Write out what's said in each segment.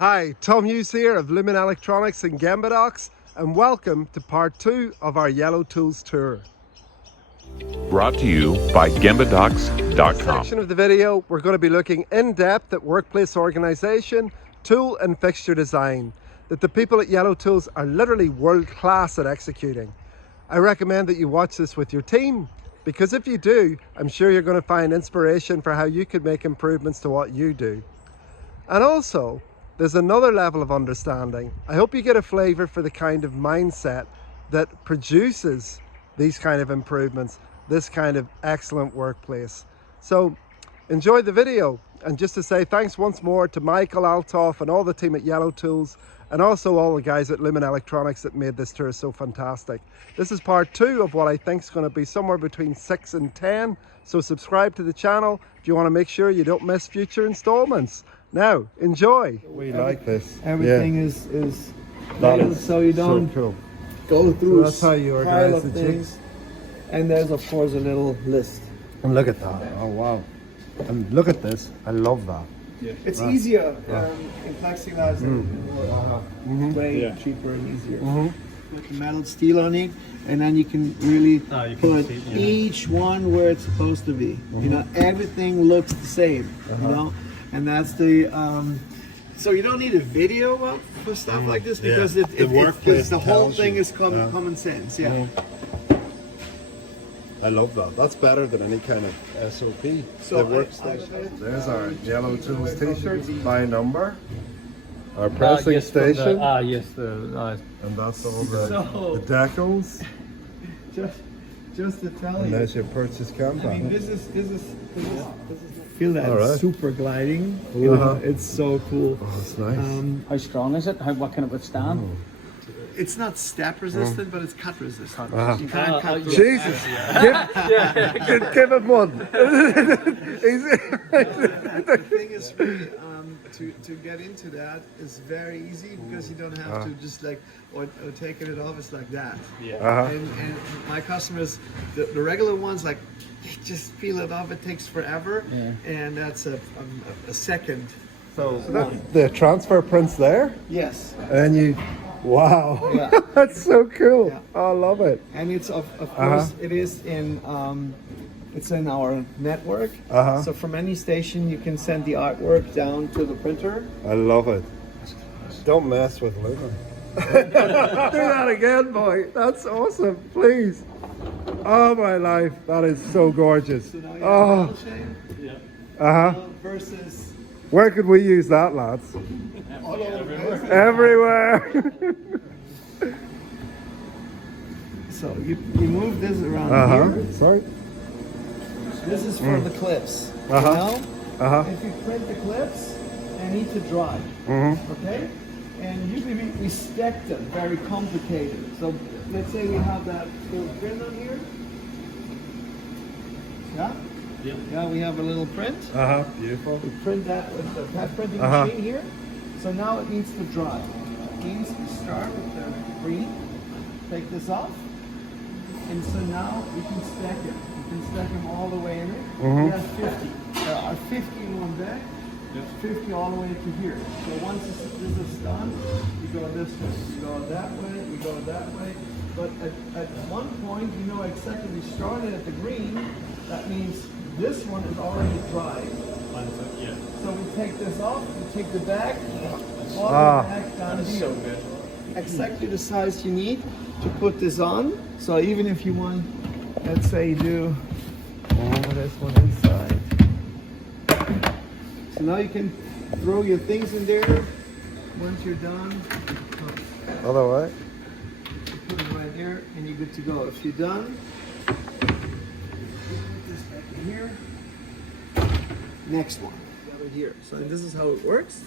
Hi, Tom Hughes here of Lumen Electronics in Gemba, and welcome to part 2 of our Yellotools tour. Brought to you by In this GembaDocs.com. section of the video, we're going to be looking in depth at workplace organization, tool and fixture design that the people at Yellotools are literally world class at executing. I recommend that you watch this with your team, because if you do, I'm sure you're going to find inspiration for how you could make improvements to what you do. And also, there's another level of understanding. I hope you get a flavor for the kind of mindset that produces these kind of improvements, this kind of excellent workplace. So enjoy the video. And just to say thanks once more to Michael Althoff and all the team at Yellotools, and also all the guys at Lumen Electronics that made this tour so fantastic. This is part 2 of what I think is going to be somewhere between 6 and 10. So subscribe to the channel if you want to make sure you don't miss future installments. Now, enjoy. We like this. Everything is labeled so you don't so cool. go through So that's how you pile organize of the things. And there's of course a little list. And look at that. Oh, wow. And look at this. I love that. It's easier in plexiglass and way cheaper and easier. Put the metal steel on it, and then you can really put each one where it's supposed to be. You know, everything looks the same. You know, and that's the. So you don't need a video for stuff like this because the whole thing is common sense. I love that. That's better than any kind of SOP. So the workstation. There's our Yellotools t-shirts by number. Our pressing yes, station. And that's all the decals. Just to tell And you. there's your purchase I mean, campaign. this is feel that All right. super gliding. You know, it's so cool. Oh, it's nice. How strong is it? What can it withstand? It's not step resistant, but it's cut resistant. You can't cut through. Jesus! Give him one. The thing is, really, to get into that is very easy because you don't have to just like or taking it off. It's like that. And my customers, the regular ones, like they just peel it off. It takes forever, and that's a second. So that's the transfer prints there, Yes. and you. Wow, Yeah. that's so cool. Yeah. I love it. And it's of course it is in it's in our network. So from any station you can send the artwork down to the printer. I love it. Don't mess with Lumen. Do that again, boy. That's awesome. Please. Oh my life, that is so gorgeous. So now you have Oh. versus Where could we use that, lads? all over the place. Everywhere. So you move this around here. Sorry. This is for the clips. You know? If you print the clips, they need to dry. Okay? And usually we stack them, very complicated. So let's say we have that little print on here. Yeah? Yeah, we have a little print. Beautiful. We print that with the pad printing machine here. So now it needs to dry. It means we start with the green, take this off, and so now we can stack it. You can stack them all the way in it. We have 50. There are 50 in one bag. There's 50 all the way to here. So once this is done, we go this way, we go that way, we go that way. But at one point, you know exactly we started at the green. That means this one is already dry. So we take this off, we take the bag, all the bag down here. Exactly the size you need to put this on. So even if you want, let's say you do this one inside. So now you can throw your things in there. Once you're done, Other way. you put it right there and you're good to go. If you're done, put this back in here. Next one, over here. So this is how it works.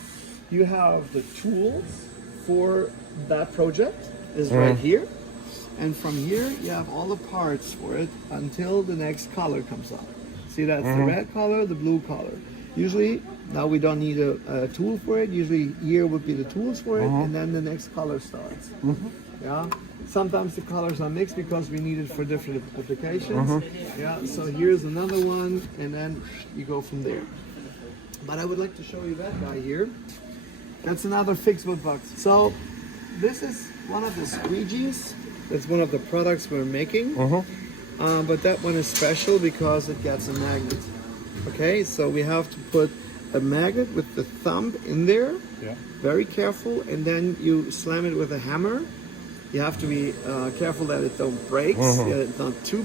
You have the tools for that project is right here. And from here, you have all the parts for it until the next color comes up. See, that's the red color, the blue color. Usually, now we don't need a tool for it. Usually here would be the tools for it, and then the next color starts. Yeah. Sometimes the colors are mixed because we need it for different applications. Yeah. So here's another one, and then you go from there. But I would like to show you that guy here. That's another fixed wood box. So this is one of the squeegees. That's one of the products we're making. But that one is special because it gets a magnet. Okay, so we have to put a magnet with the thumb in there. Yeah. Very careful, and then you slam it with a hammer. You have to be careful that it don't break, it's not too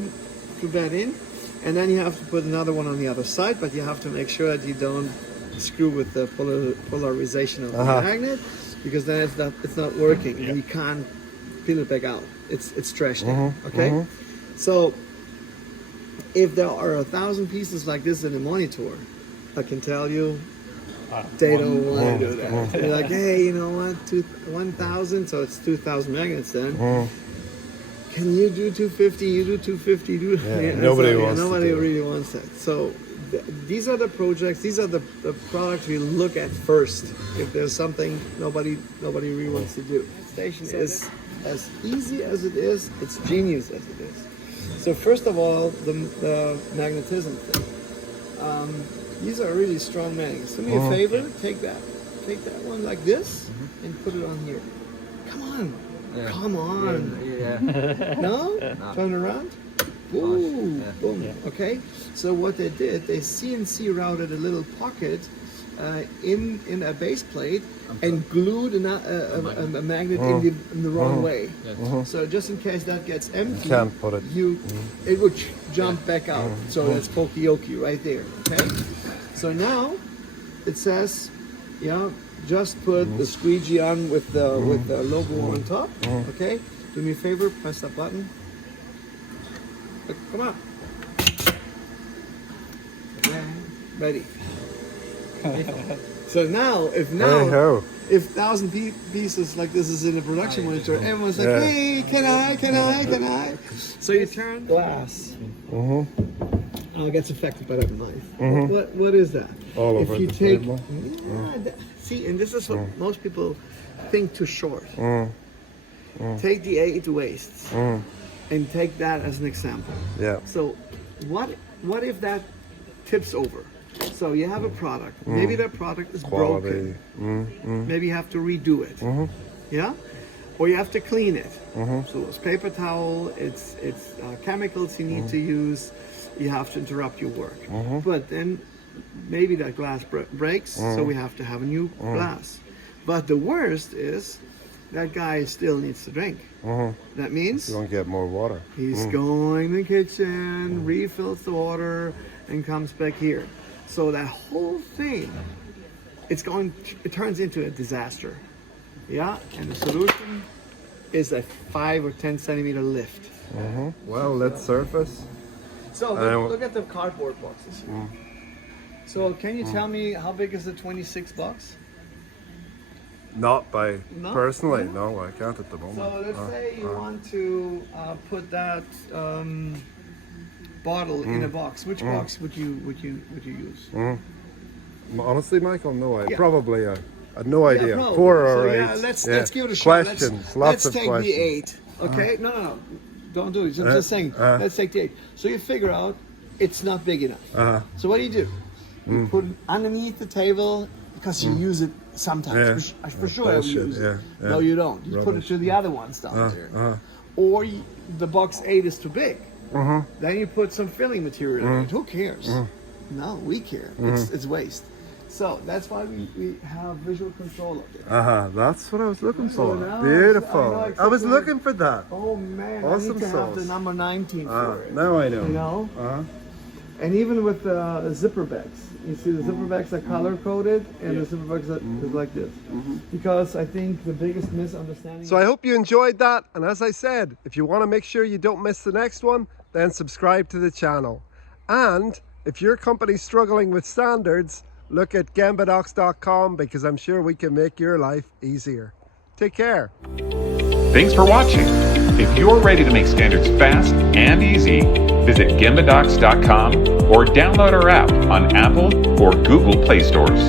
bad in. And then you have to put another one on the other side, but you have to make sure that you don't screw with the polarization of the magnet, because then it's not working, and you can't peel it back out. It's trashed out. Okay, so if there are 1,000 pieces like this in a monitor, I can tell you they don't want to do that. They're like, hey, you know what, 1,000, so it's 2,000 magnets then. Can you do 250? You do 250. Nobody really wants that. So these are the projects. These are the products we look at first. If there's something nobody really wants to do. Station is as easy as it is. It's genius as it is. So first of all, the magnetism thing. These are really strong magnets. Do me a favor. Take that one like this and put it on here. Come on. Yeah. Come on. Yeah. No? No. Turn around. Boom. Yeah. Boom. Okay. So what they did, they CNC routed a little pocket in a base plate and glued a magnet in the wrong way. So just in case that gets empty, You can't put it. It would jump back out. So that's pokey right there. Okay. So now it says, just put the squeegee on with the logo on top. Okay. Do me a favor, press that button. Come on. Ready. So now, if 1,000 pieces like this is in a production monitor, everyone's like, hey, can I? So you turn glass. Gets affected by that knife. What is that? All over if you the take, table. see, and this is what most people think too short. Take the 8 wastes and take that as an example. Yeah. So what if that tips over? So you have a product. Maybe that product is Quality. broken. Maybe you have to redo it. Yeah? Or you have to clean it. So it's paper towel, it's chemicals you need to use. You have to interrupt your work. But then maybe that glass breaks, so we have to have a new glass. But the worst is that guy still needs to drink. That means You don't get more water. he's going in the kitchen, refills the water, and comes back here. So that whole thing, it turns into a disaster. Yeah, and the solution is a 5 or 10 centimeter lift. Well, let's surface. So look at the cardboard boxes here. So can you tell me how big is the 26 box? Not by No? personally. No, I can't at the moment. So let's say you want to put that bottle in a box. Which box would you use? Honestly, Michael, no, I Yeah. probably had no idea. probably. 4 or So 8. yeah, let's give it a shot. Questions, Let's lots of take questions. the 8. Okay? No. Don't do it. I'm just saying. Let's take the 8. So you figure out it's not big enough. So what do? You put it underneath the table because you use it sometimes. For sure, you use it. No, you don't. You put it to the other ones down there. Or the box 8 is too big. Then you put some filling material in it. Who cares? No, we care. It's waste. So that's why we have visual control of it. That's what I was looking for. now Beautiful. I know I was exactly- looking for that. Oh man, Awesome I need to have the sauce. number 19 for it. Now I know. You know? And even with the zipper bags, you see the zipper bags are color coded and the zipper bags are is like this. Because I think the biggest misunderstanding. So I hope you enjoyed that. And as I said, if you want to make sure you don't miss the next one, then subscribe to the channel. And if your company's struggling with standards, look at gembadocs.com because I'm sure we can make your life easier. Take care. Thanks for watching. If you're ready to make standards fast and easy, visit gembadocs.com or download our app on Apple or Google Play stores.